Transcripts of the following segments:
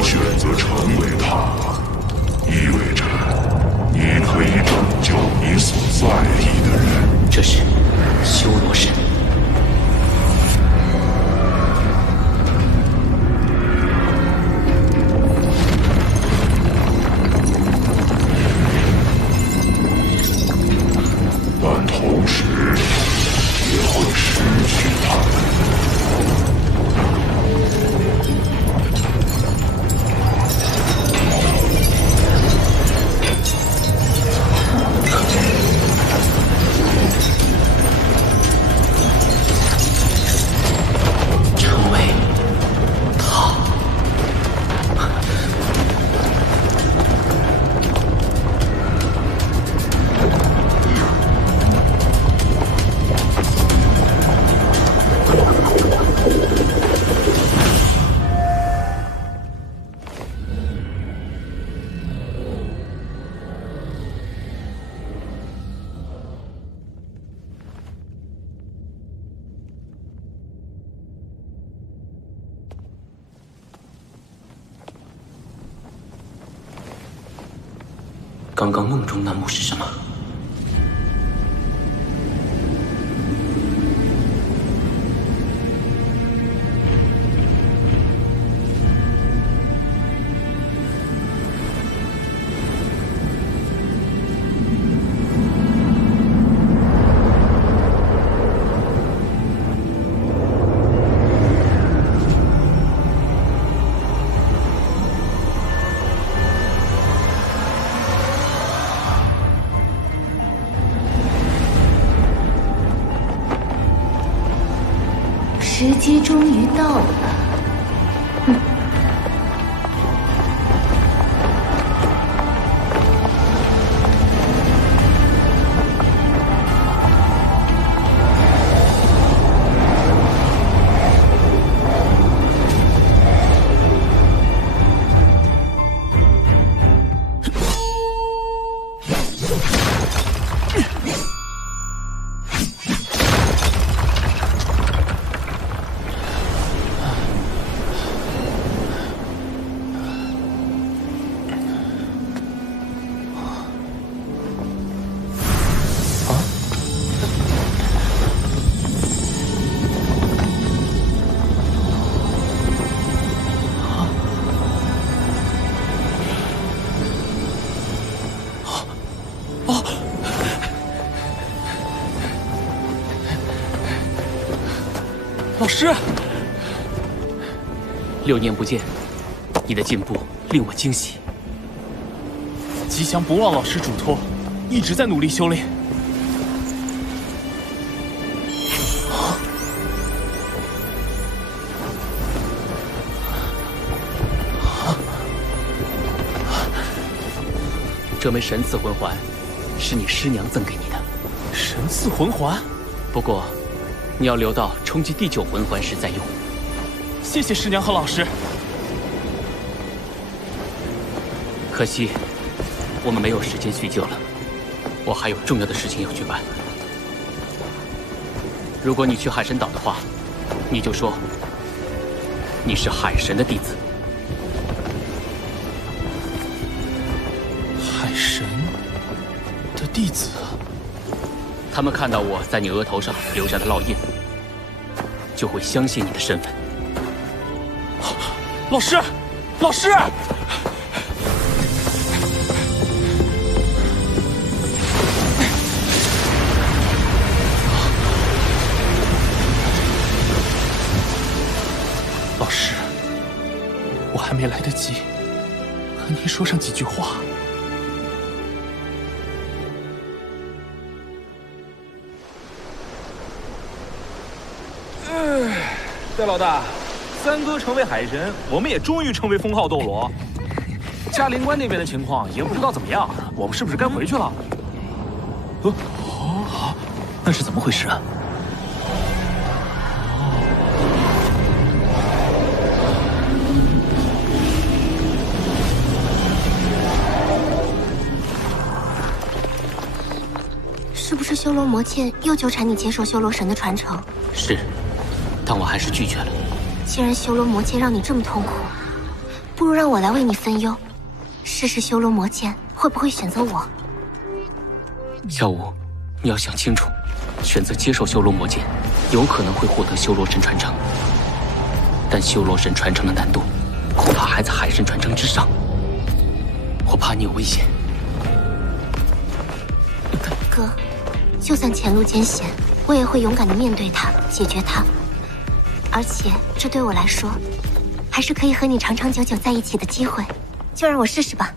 我选择成为他，意味着你可以拯救你所在意的人。这是修罗神。但同时也会失去他们。成为他。刚刚梦中那幕是什么？时机终于到了。老师，6年不见，你的进步令我惊喜。吉祥不忘老师嘱托，一直在努力修炼。这枚神赐魂环是你师娘赠给你的。神赐魂环？不过，你要留到冲击第9魂环时再用。谢谢师娘和老师。可惜，我们没有时间叙旧了，我还有重要的事情要去办。如果你去海神岛的话，你就说你是海神的弟子。海神的弟子？他们看到我在你额头上留下的烙印，就会相信你的身份。老师，老师！老师，我还没来得及和您说上几句话。戴老大，三哥成为海神，我们也终于成为封号斗罗。嘉陵关那边的情况也不知道怎么样，我们是不是该回去了？那是怎么回事啊？是不是修罗魔切又纠缠你接受修罗神的传承？是，但我还是拒绝了。既然修罗魔切让你这么痛苦，不如让我来为你分忧，试试修罗魔剑会不会选择我。小舞，你要想清楚，选择接受修罗魔剑，有可能会获得修罗神传承，但修罗神传承的难度，恐怕还在海神传承之上。我怕你有危险。哥，就算前路艰险，我也会勇敢的面对它，解决它。而且这对我来说，还是可以和你长长久久在一起的机会。就让我试试吧。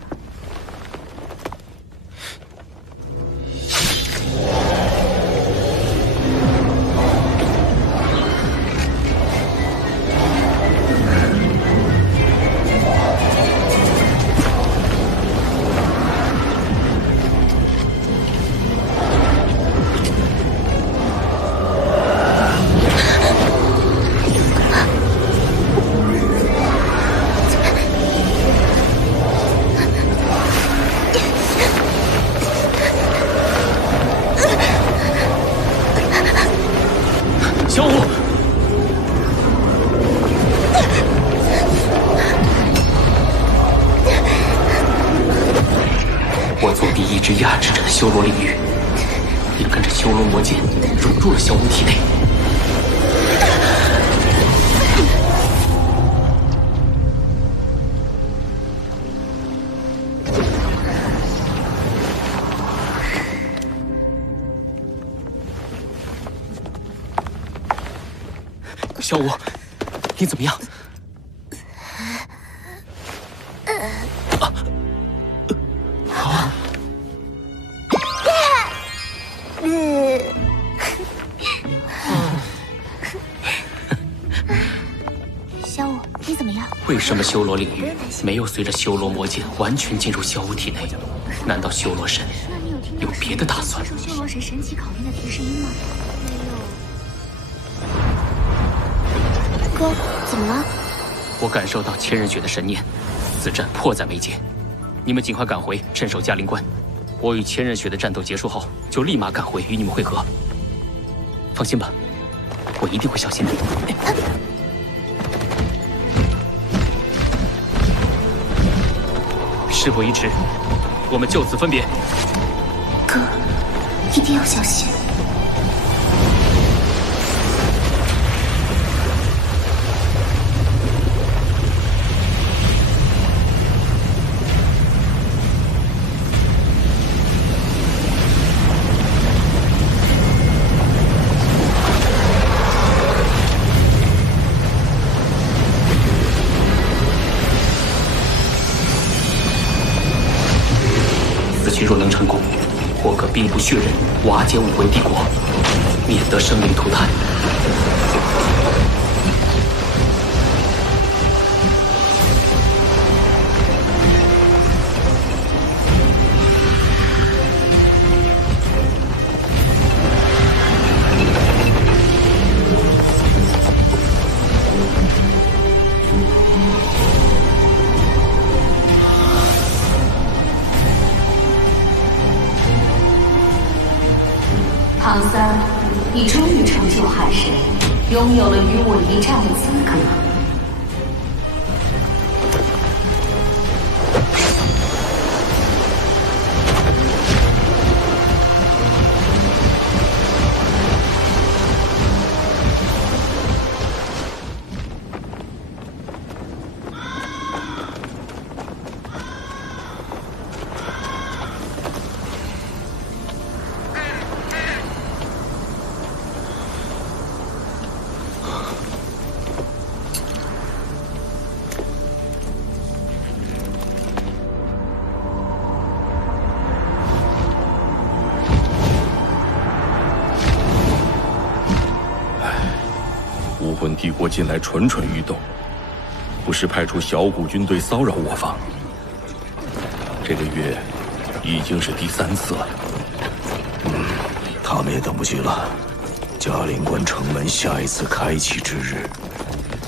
修罗领域，也跟着修罗魔剑融入了小舞体内。小舞，你怎么样？小舞，你怎么样？为什么修罗领域没有随着修罗魔剑完全进入小舞体内？难道修罗神有别的打算？受修罗神神奇考验的提示音吗？哥，怎么了？我感受到千仞雪的神念，此战迫在眉睫。你们尽快赶回，镇守嘉陵关。我与千仞雪的战斗结束后，就立马赶回与你们会合。放心吧，我一定会小心的。事不宜迟，我们就此分别。哥，一定要小心。若能成功，或可兵不血刃，瓦解武魂帝国，免得生灵涂炭。唐三，你终于成就海神，拥有了与我一战的资格。武魂帝国近来蠢蠢欲动，不时派出小股军队骚扰我方。这个月已经是第3次了。他们也等不及了。嘉陵关城门下一次开启之日，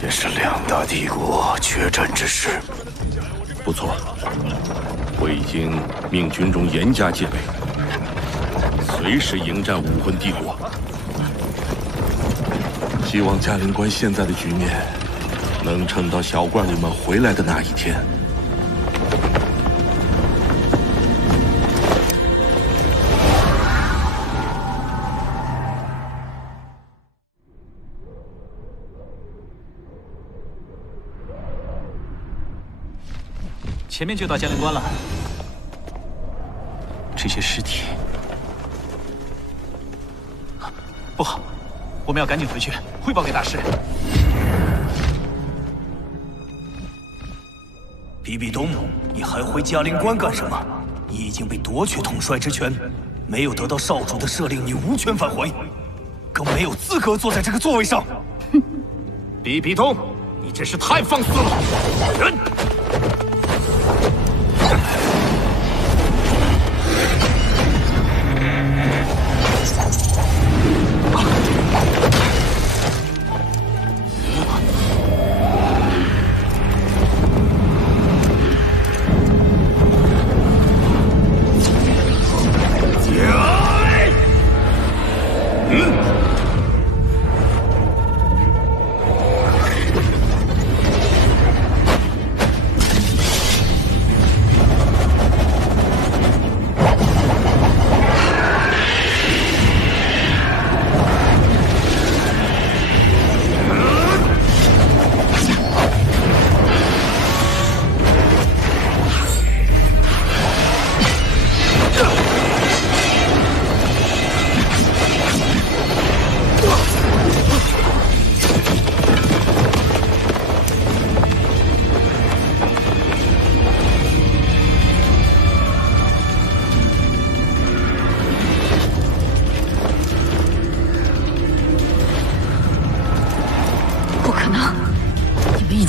也是2大帝国决战之时。不错，我已经命军中严加戒备，随时迎战武魂帝国。希望嘉陵关现在的局面能撑到小怪物们回来的那一天。前面就到嘉陵关了。这些尸体，不好，我们要赶紧回去汇报给大师。比比东，你还回嘉陵关干什么？你已经被夺去统帅之权，没有得到少主的赦令，你无权返回，更没有资格坐在这个座位上。哼，比比东，你真是太放肆了！人。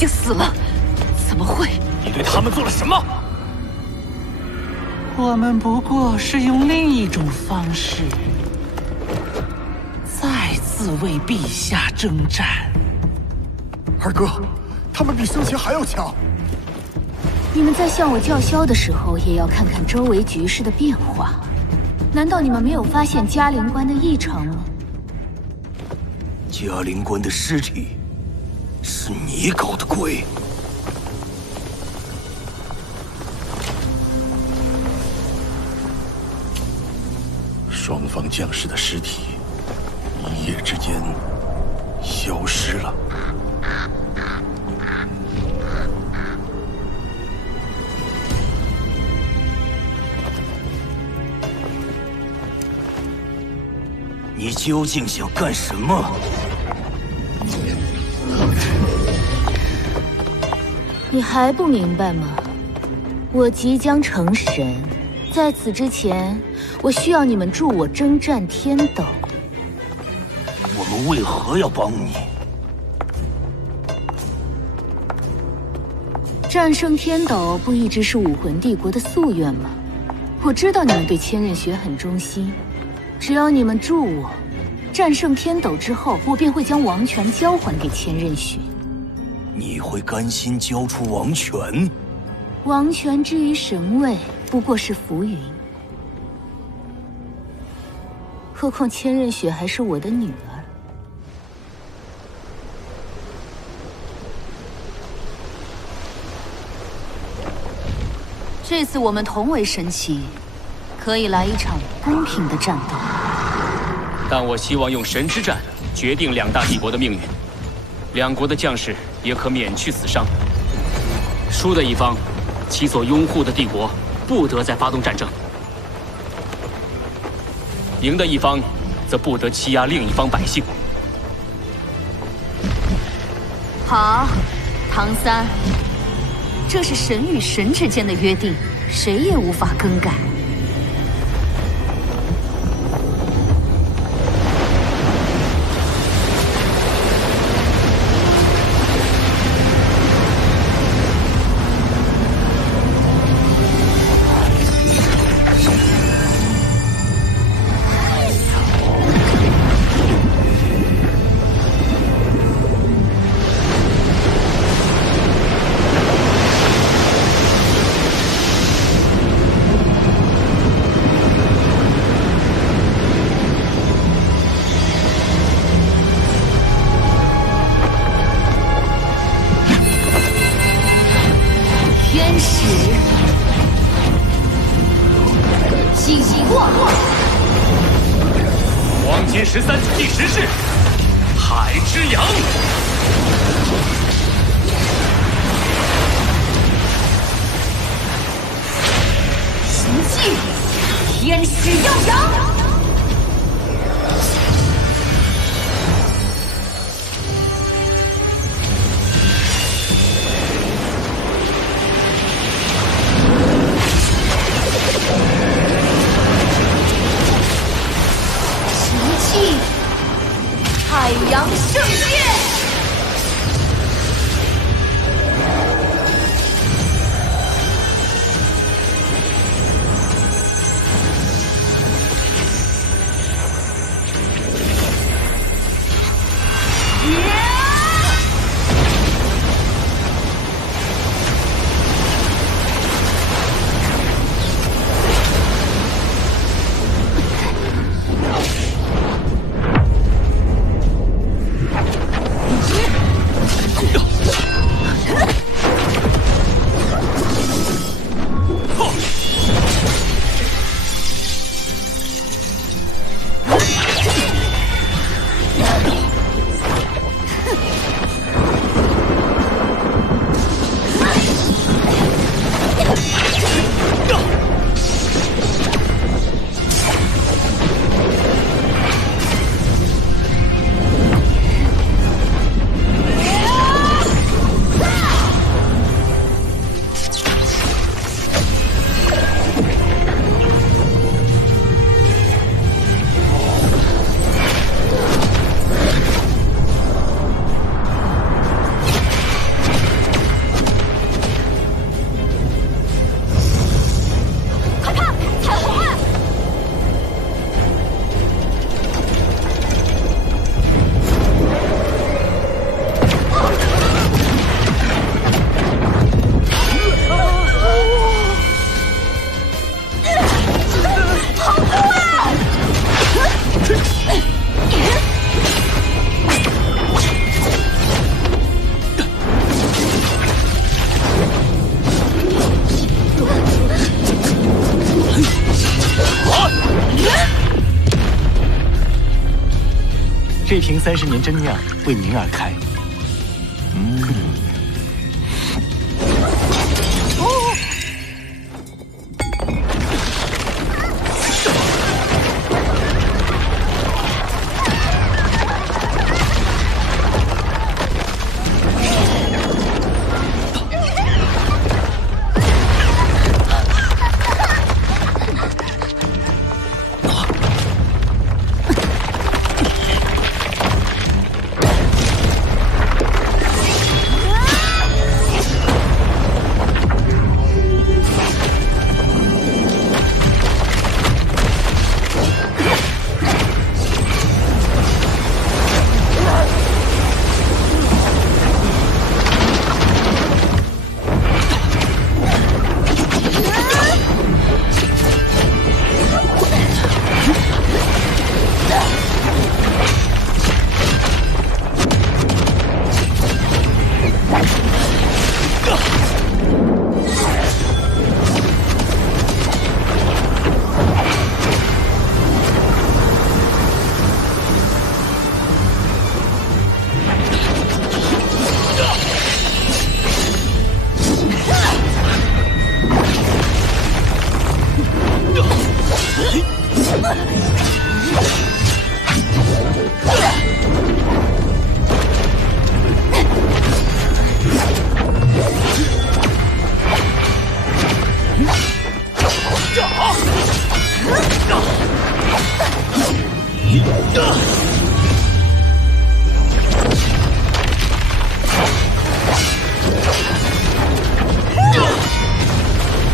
死了，怎么会？你对他们做了什么？我们不过是用另一种方式，再次为陛下征战。二哥，他们比生前还要强。你们在向我叫嚣的时候，也要看看周围局势的变化。难道你们没有发现嘉陵关的异常吗？嘉陵关的尸体，是你搞的鬼！双方将士的尸体，一夜之间消失了。你究竟想干什么？你还不明白吗？我即将成神，在此之前，我需要你们助我征战天斗。我们为何要帮你？战胜天斗不一直是武魂帝国的夙愿吗？我知道你们对千仞雪很忠心。只要你们助我战胜天斗之后，我便会将王权交还给千仞雪。你会甘心交出王权？王权之于神位，不过是浮云。何况千仞雪还是我的女儿。这次我们同为神旗。可以来一场公平的战斗，但我希望用神之战决定两大帝国的命运，两国的将士也可免去死伤。输的一方，其所拥护的帝国不得再发动战争；赢的一方，则不得欺压另一方百姓。好，唐三，这是神与神之间的约定，谁也无法更改。黄金13级第10式，海之阳。行气，天使耀阳。海洋圣剑，这瓶30年真酿为您而开。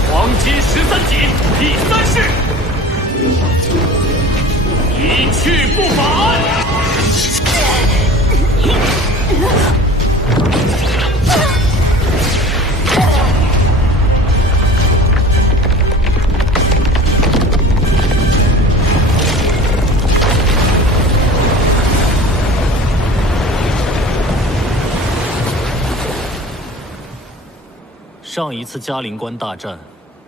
黄金13级第3式，一去不返。上一次嘉陵关大战，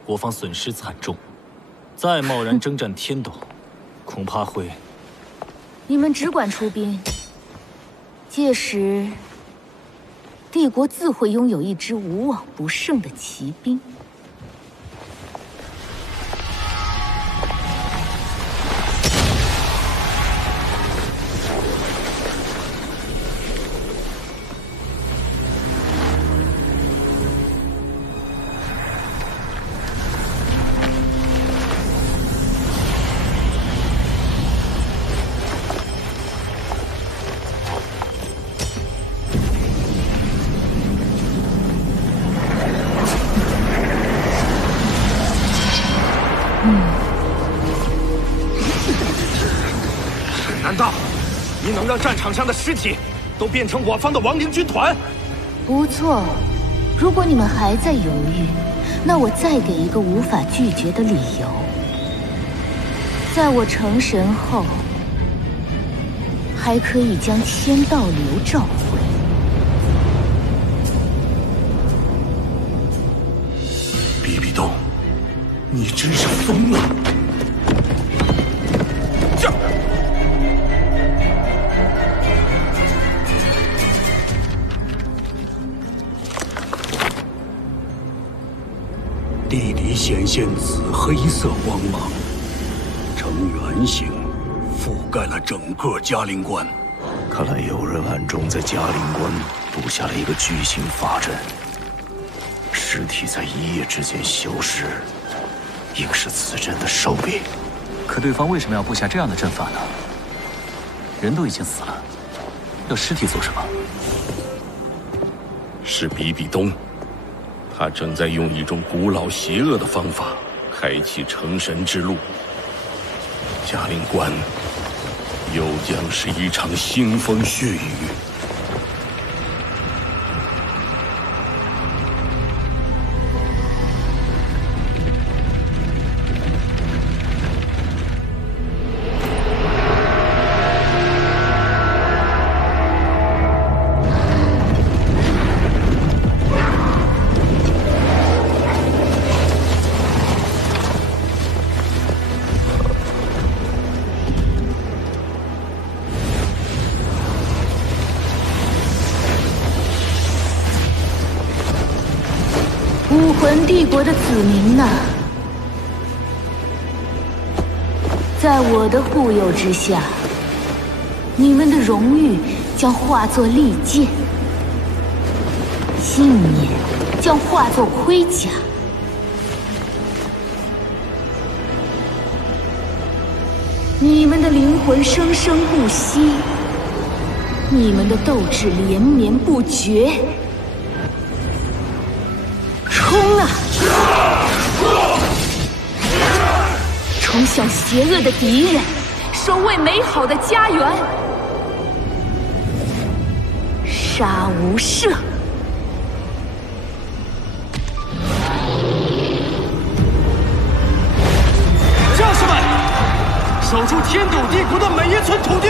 国方损失惨重，再贸然征战天斗，恐怕会……你们只管出兵，届时帝国自会拥有一支无往不胜的骑兵。难道你能让战场上的尸体都变成我方的亡灵军团？不错，如果你们还在犹豫，那我再给一个无法拒绝的理由。在我成神后，还可以将千道流召回。比比东，你真是疯了！这。地底显现紫黑色光芒，呈圆形，覆盖了整个嘉陵关。看来有人暗中在嘉陵关布下了一个巨型法阵，尸体在一夜之间消失，应是此阵的手笔。可对方为什么要布下这样的阵法呢？人都已经死了，要尸体做什么？是比比东。他正在用一种古老邪恶的方法开启成神之路，嘉陵关又将是一场腥风血雨。武魂帝国的子民呐，在我的护佑之下，你们的荣誉将化作利剑，信念将化作盔甲。你们的灵魂生生不息，你们的斗志连绵不绝。冲啊！冲向邪恶的敌人，守卫美好的家园。杀无赦！将士们，守住天斗帝国的每一寸土地！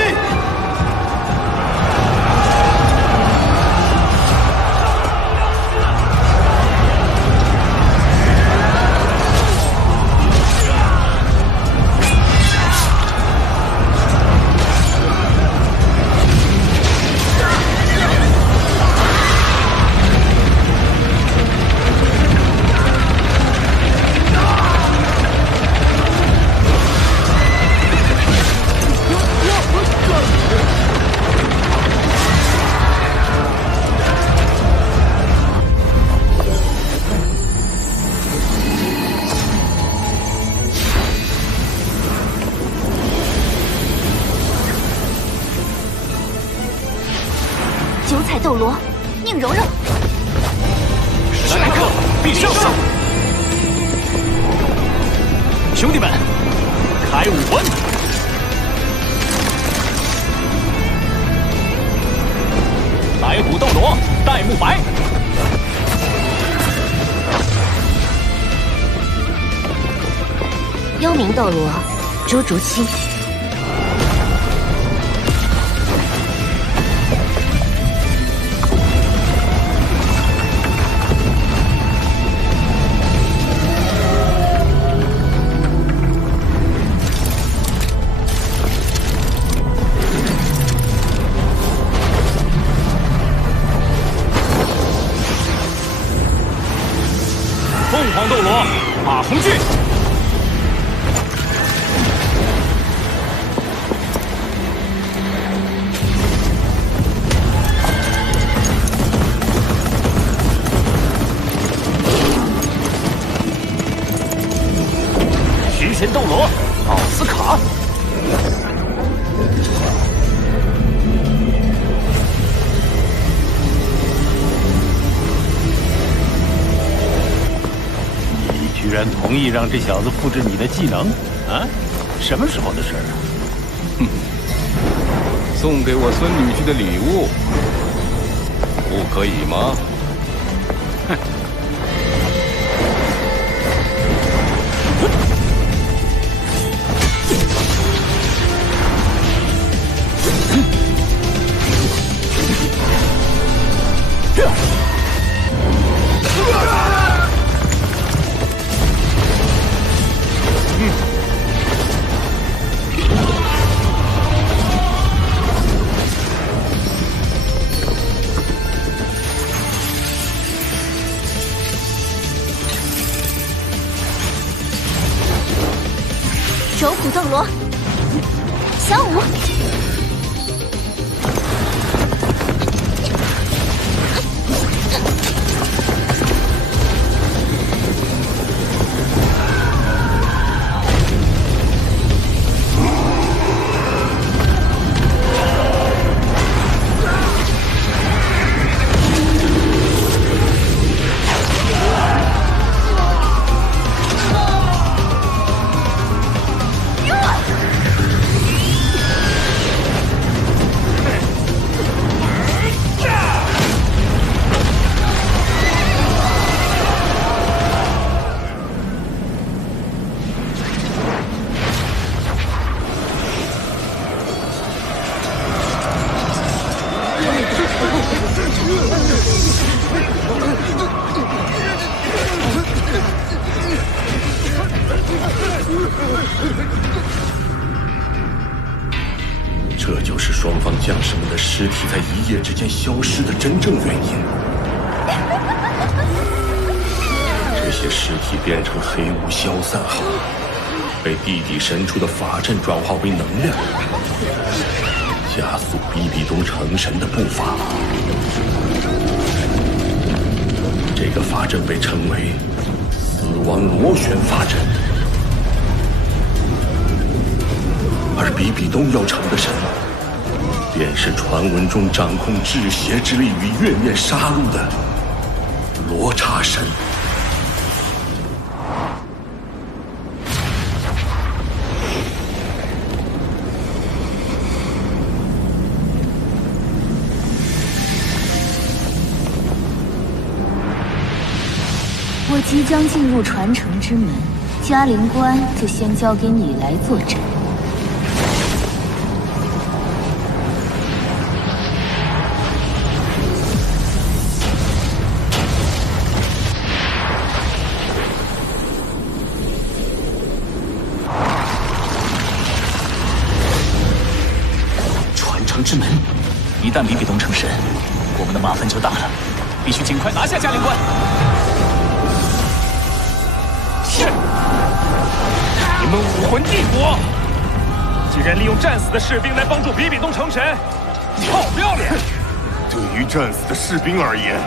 九彩斗罗，宁荣荣，史莱克必胜！兄弟们，开武魂！白虎斗罗，戴沐白。幽冥斗罗，朱竹清。皇斗罗马红俊。虚神斗罗奥斯卡。 居然同意让这小子复制你的技能啊？什么时候的事儿啊？哼，送给我孙女婿的礼物，不可以吗？哼！手虎斗罗，小舞。这就是双方将士们的尸体在一夜之间消失的真正原因。这些尸体变成黑雾消散后，被地底深处的法阵转化为能量，加速比比东成神的步伐。这个法阵被称为“死亡螺旋法阵”。 而比比东要成的神，便是传闻中掌控至邪之力与月面杀戮的罗刹神。我即将进入传承之门，嘉陵关就先交给你来坐镇。 之门，一旦比比东成神，我们的麻烦就大了，必须尽快拿下嘉陵关。是，你们武魂帝国，竟然利用战死的士兵来帮助比比东成神，臭不要脸！对于战死的士兵而言，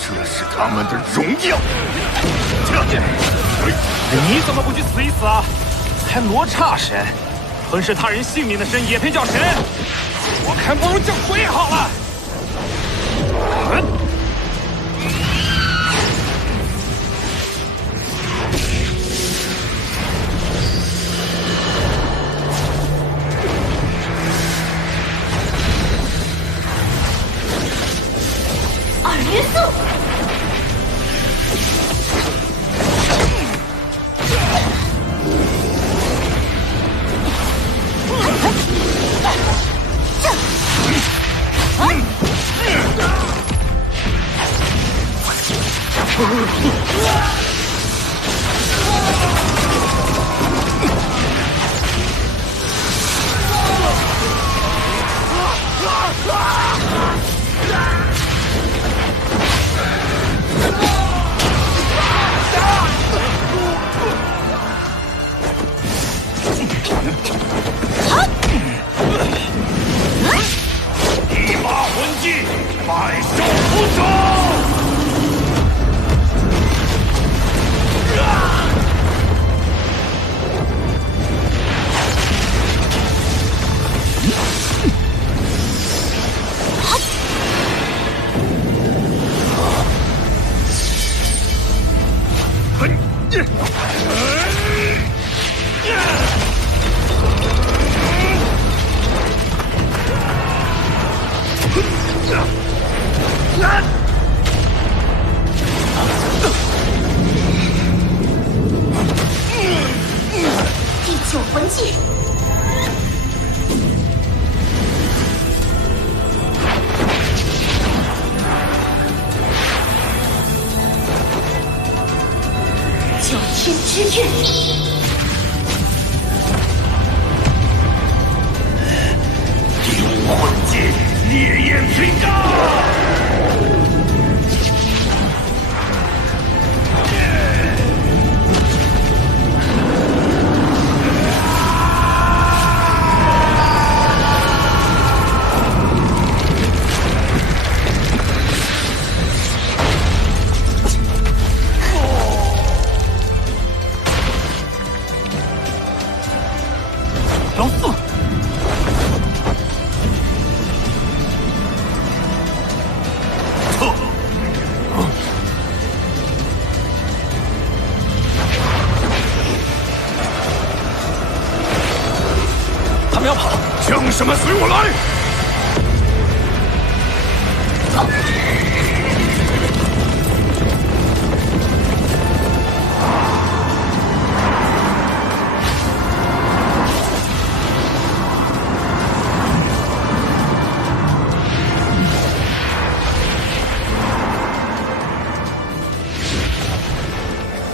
这是他们的荣耀。你怎么不去死一死啊？还罗刹神，吞噬他人性命的神也配叫神？ 我看不如叫鬼好了。二元素。身之刃。第五魂技烈焰飞炸。 想什么？随我来！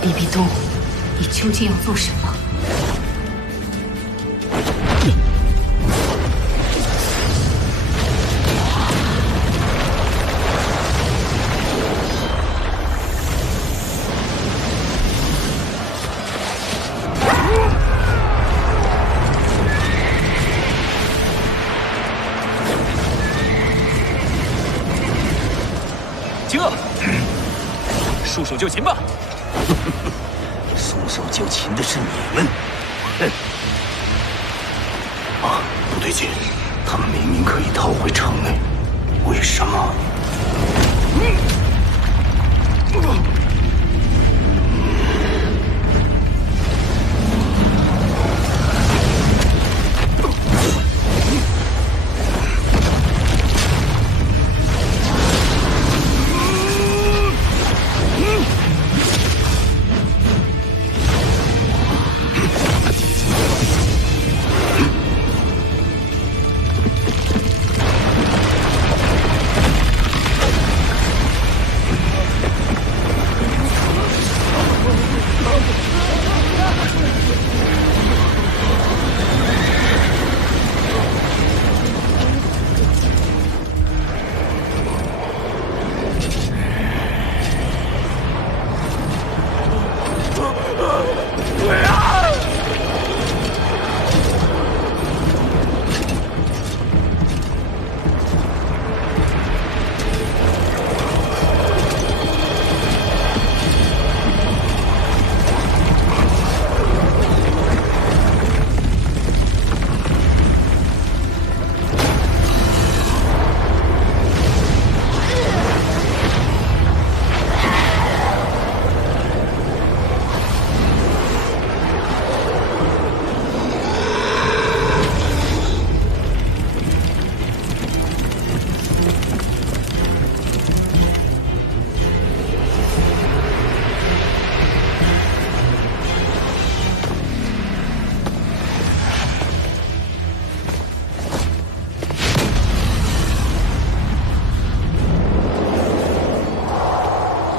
比比东，你究竟要做什么？ 束手就擒吧！束手就擒的是你们！哼！啊，不对劲，他们明明可以逃回城内，为什么？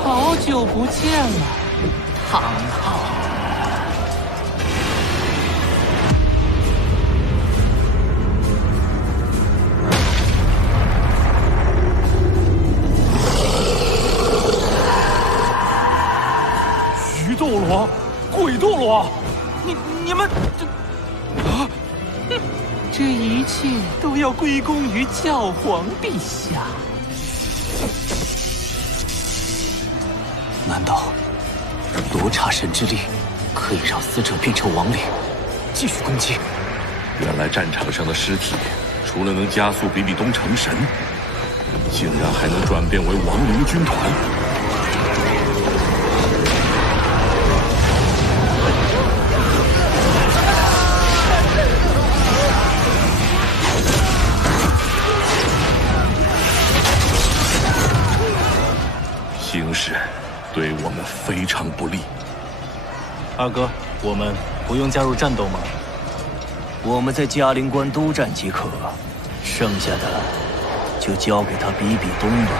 好久不见了，唐昊。鱼斗罗，鬼斗罗，你们这啊！这一切都要归功于教皇陛下。 难道罗刹神之力可以让死者变成亡灵，继续攻击？原来战场上的尸体，除了能加速比比东成神，竟然还能转变为亡灵军团。形势对我们非常不利。二哥，我们不用加入战斗吗？我们在嘉陵关督战即可，剩下的就交给他比比东吧。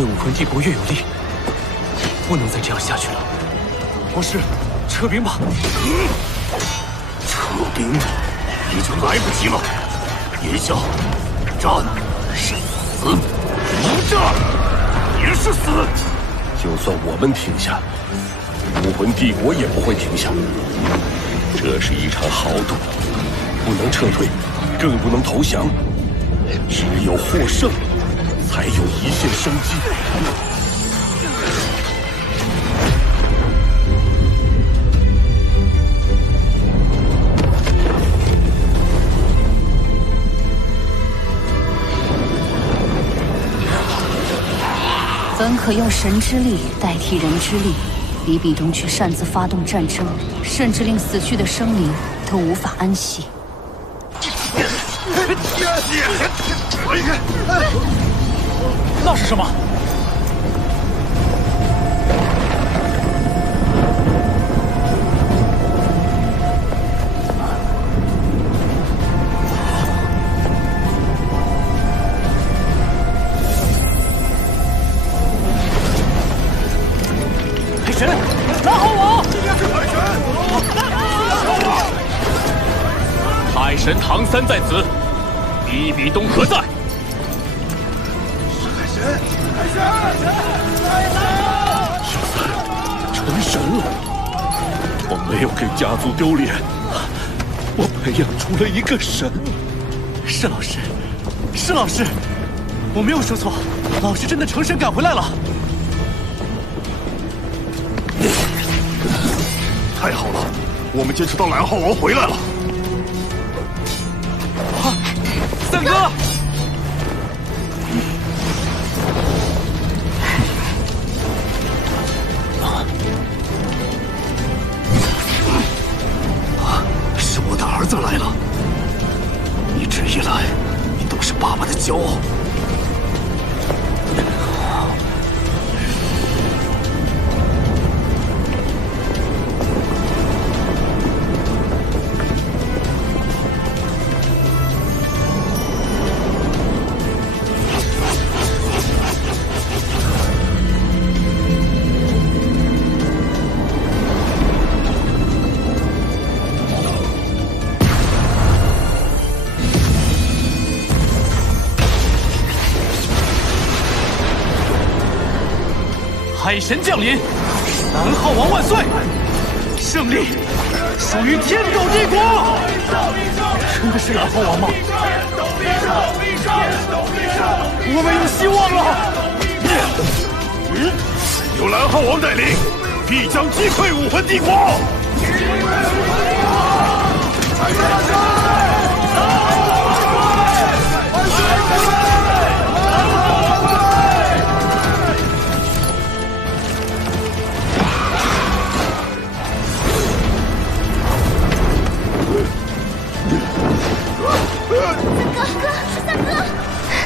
对武魂帝国越有利。不能再这样下去了。国师，撤兵吧。撤兵已经来不及了。眼下，战是死，不战也是死。就算我们停下，武魂帝国也不会停下。这是一场豪赌，不能撤退，更不能投降。只有获胜，才有一线生机。本可用神之力代替人之力，比比东却擅自发动战争，甚至令死去的生灵都无法安息。那是什么？海神，拿好我！海神唐三在此，比比东何在？成神了！我没有给家族丢脸，我培养出了一个神。是老师，是老师，我没有说错，老师真的成神赶回来了。太好了，我们监视到蓝浩王回来了。三哥。是我的儿子来了。一直以来，你都是爸爸的骄傲。海神降临，蓝浩王万岁！胜利属于天斗帝国。真的是蓝浩王吗？我们有希望了！有蓝浩王带领，必将击溃武魂帝国。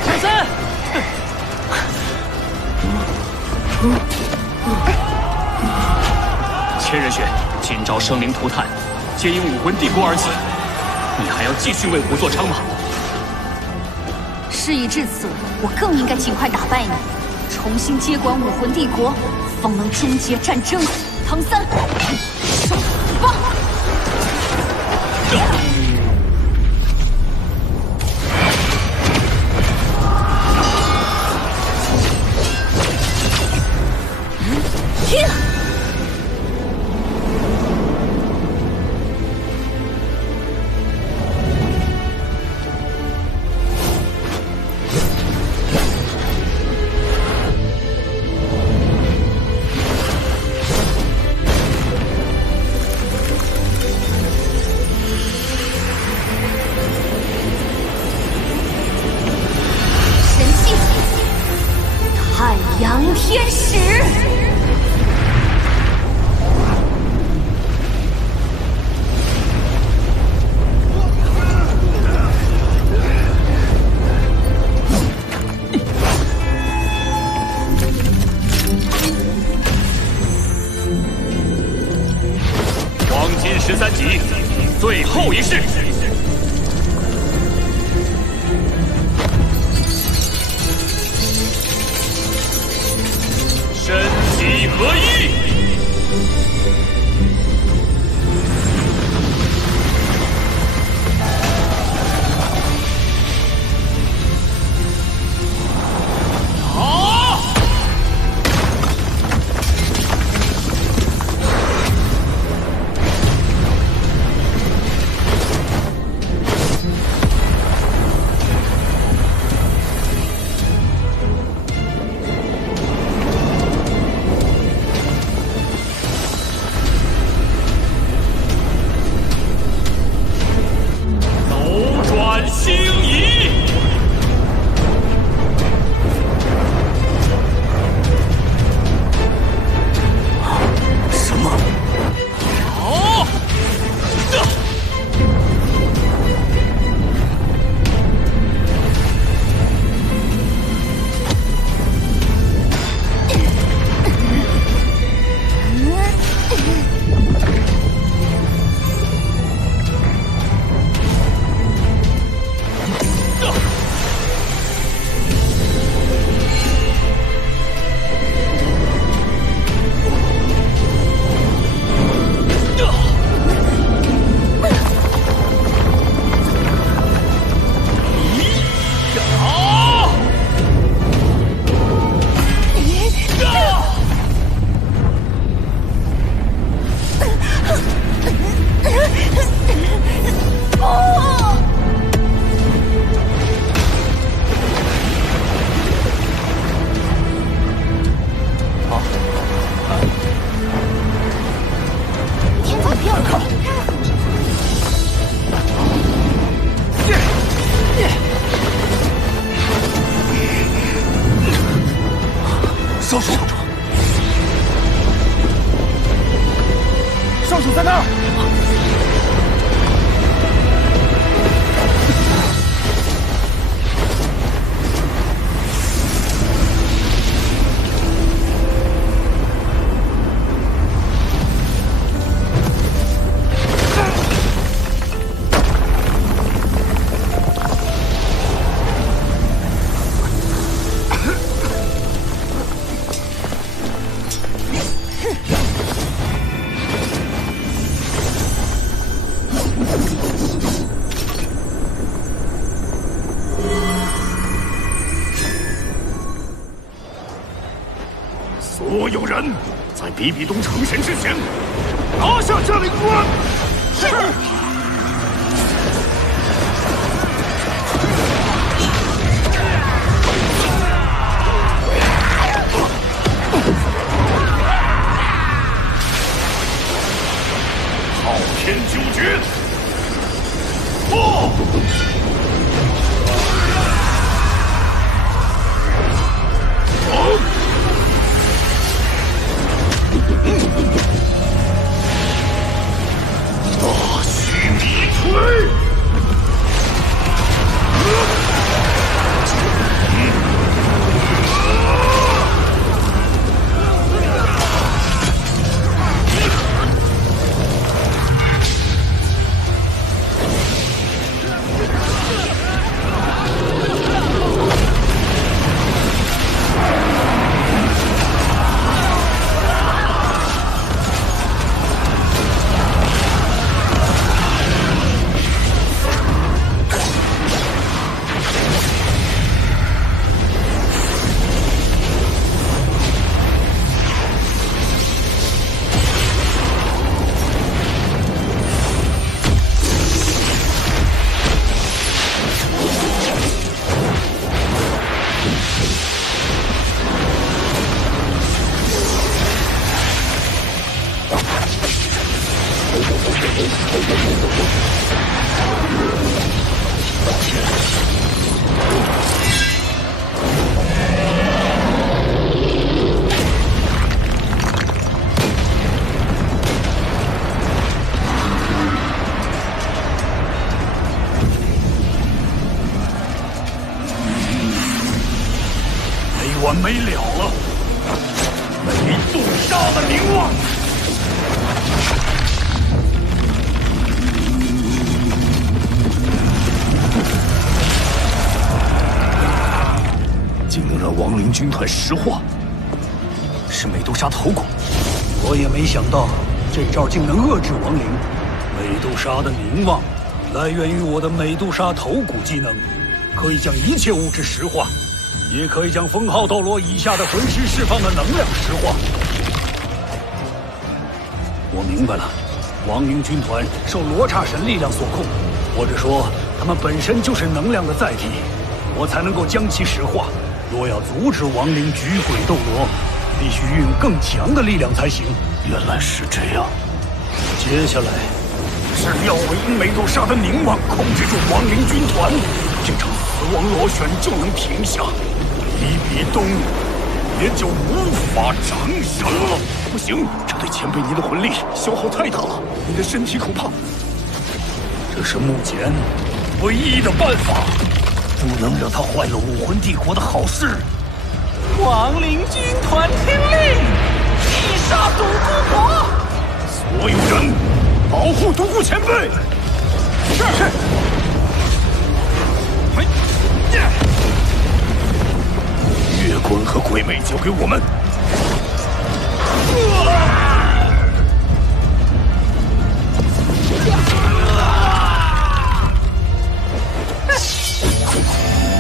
唐三，千仞雪，今朝生灵涂炭，皆因武魂帝国而起。你还要继续为虎作伥吗？事已至此，我更应该尽快打败你，重新接管武魂帝国，方能终结战争。唐三，受死吧！天使，黄金13级，最后一式。合一。所有人在比比东成神之前，拿下嘉陵关。是。昊天九诀，破！大须弥锤！没完没了了，没杜莎的名望。竟能让亡灵军团石化，是美杜莎头骨。我也没想到这招竟能遏制亡灵。美杜莎的凝望来源于我的美杜莎头骨技能，可以将一切物质石化，也可以将封号斗罗以下的魂师释放的能量石化。我明白了，亡灵军团受罗刹神力量所控，或者说他们本身就是能量的载体，我才能够将其石化。若要阻止亡灵举鬼斗罗，必须运用更强的力量才行。原来是这样。接下来，只要我以美杜莎的凝望控制住亡灵军团，这场死亡螺旋就能停下，比比东也就无法长生了。不行，这对前辈您的魂力消耗太大了，您的身体恐怕……这是目前唯一的办法，不能让他坏了武魂帝国的好事。亡灵军团听令，击杀独孤博！所有人保护独孤前辈。是。月光和鬼魅交给我们。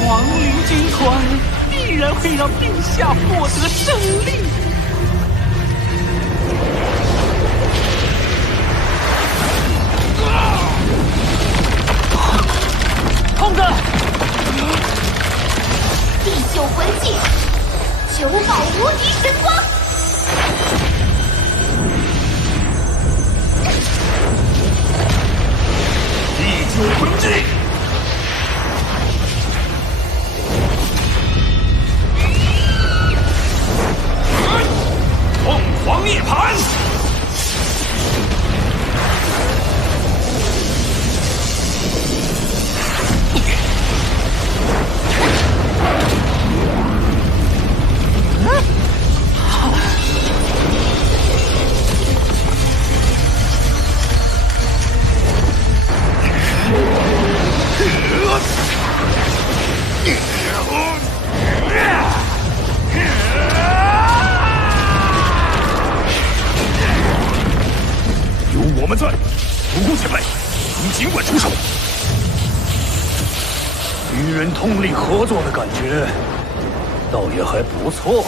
亡灵军团必然会让陛下获得胜利。空子，地朽魂技，9宝无敌神光。地朽魂技。凤凰涅槃。有我们在，独孤前辈，你尽管出手。与人通力合作的感觉，倒也还不错。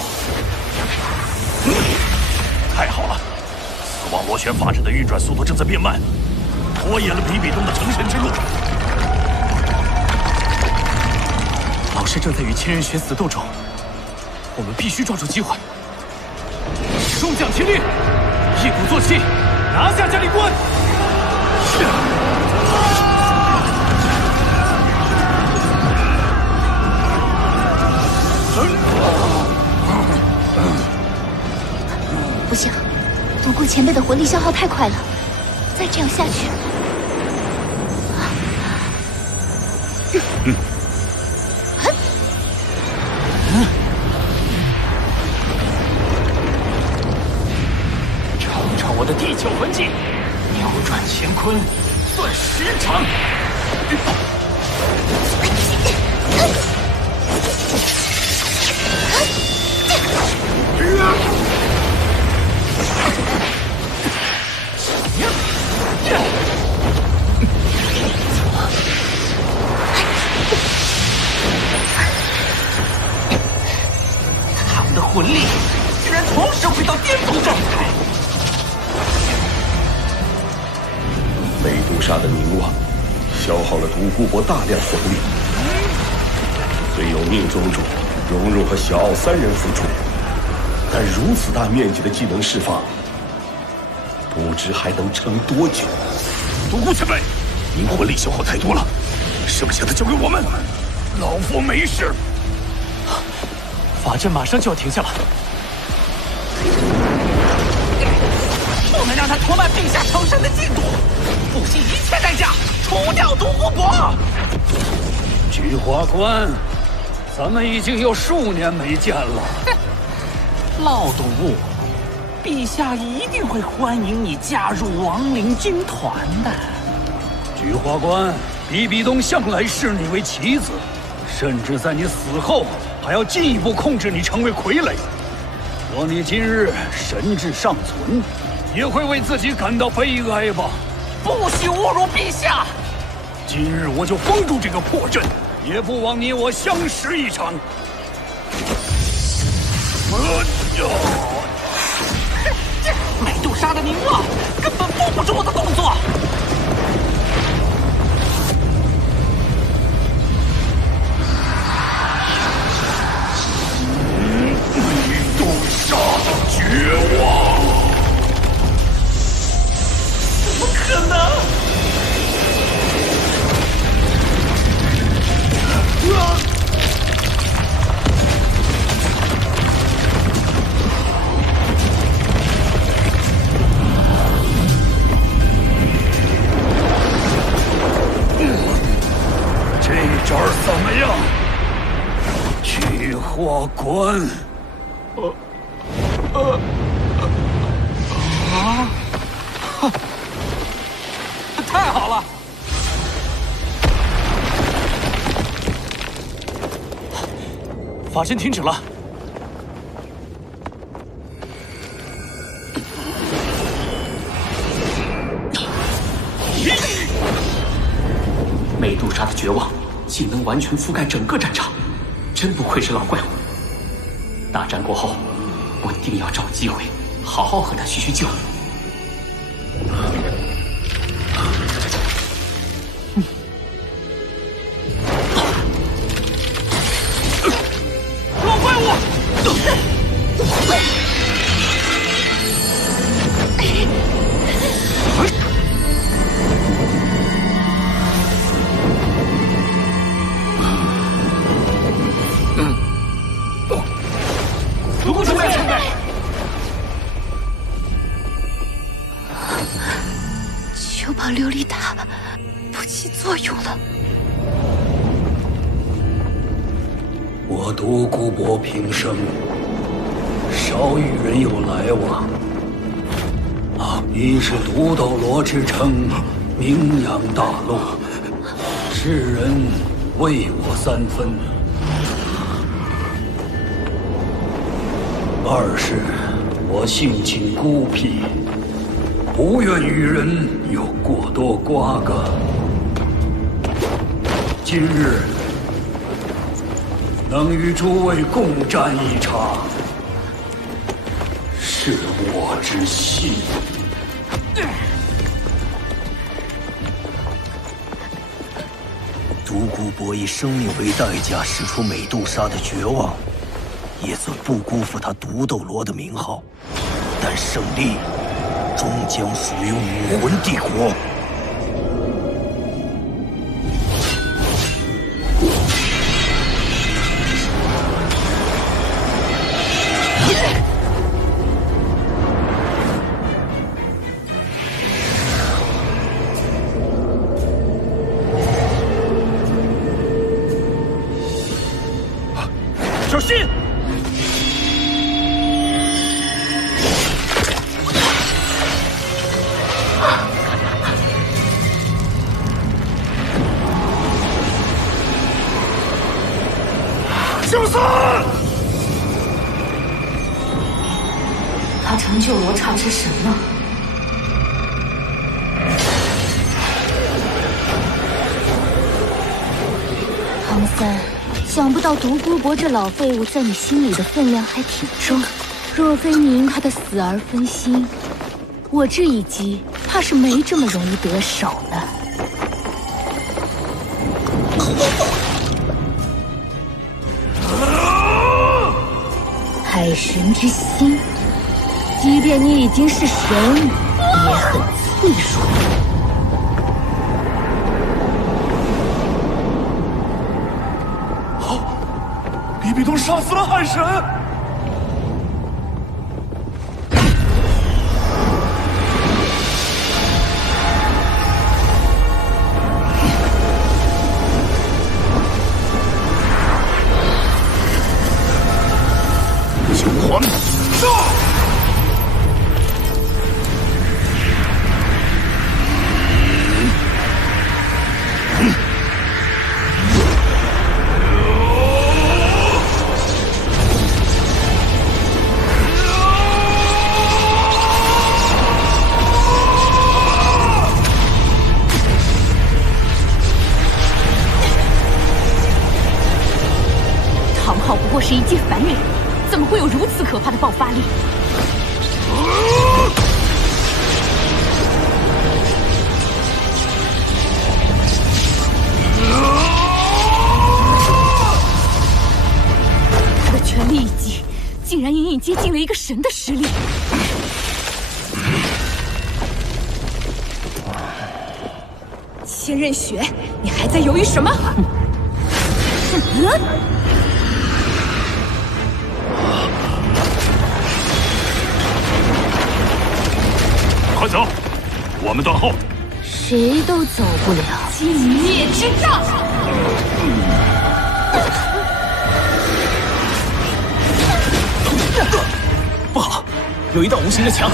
太好了！死亡螺旋法阵的运转速度正在变慢，拖延了比比东的成神之路。老师正在与千人血死斗中，我们必须抓住机会。众将听令，一鼓作气，拿下嘉陵关！不行，独孤前辈的魂力消耗太快了，再这样下去，尝尝我的地朽魂技，扭转乾坤，算10场。他们的魂力居然同时回到巅峰状态。美杜莎的凝望消耗了独孤博大量魂力，虽有命中主、蓉蓉和小奥3人辅助，但如此大面积的技能释放，不知还能撑多久。独孤前辈，您魂力消耗太多了，剩下的交给我们，老夫没事。法阵马上就要停下了，不能让他拖慢陛下成神的进度，不惜一切代价除掉独孤博。菊花关，咱们已经有数年没见了。老毒物，陛下一定会欢迎你加入亡灵军团的。菊花关，比比东向来视你为棋子，甚至在你死后还要进一步控制你成为傀儡。若你今日神智尚存，也会为自己感到悲哀吧？不许侮辱陛下！今日我就封住这个破阵，也不枉你我相识一场。美杜莎的凝望根本封不住我的动作。美杜莎的绝望，怎么可能？这招怎么样？去火关。太好了！法阵停止了。美杜莎的绝望竟能完全覆盖整个战场，真不愧是老怪物。大战过后，我定要找机会好好和他叙叙旧。老怪物！独孤前辈，九宝琉璃塔不起作用了。我独孤博平生少与人有来往，你是独斗罗之称，名扬大陆，世人畏我3分。二是我性情孤僻，不愿与人有过多瓜葛。今日能与诸位共战一场，是我之幸。独孤博以生命为代价使出美杜莎的绝望，也算不辜负他独斗罗的名号。但胜利终将属于武魂帝国。小心！小三！他成就罗刹之神了。唐三，想不到独孤博这老废物在你心里的分量还挺重。若非你因他的死而分心，我这一击怕是没这么容易得手呢。海神之心，即便你已经是神，也很脆弱。李比东杀死了海神。九环杀！发力。他的全力一击，竟然隐隐接近了一个神的实力。千仞雪，你还在犹豫什么？快走，我们断后。谁都走不了尽灭之杖。不好，有一道无形的墙，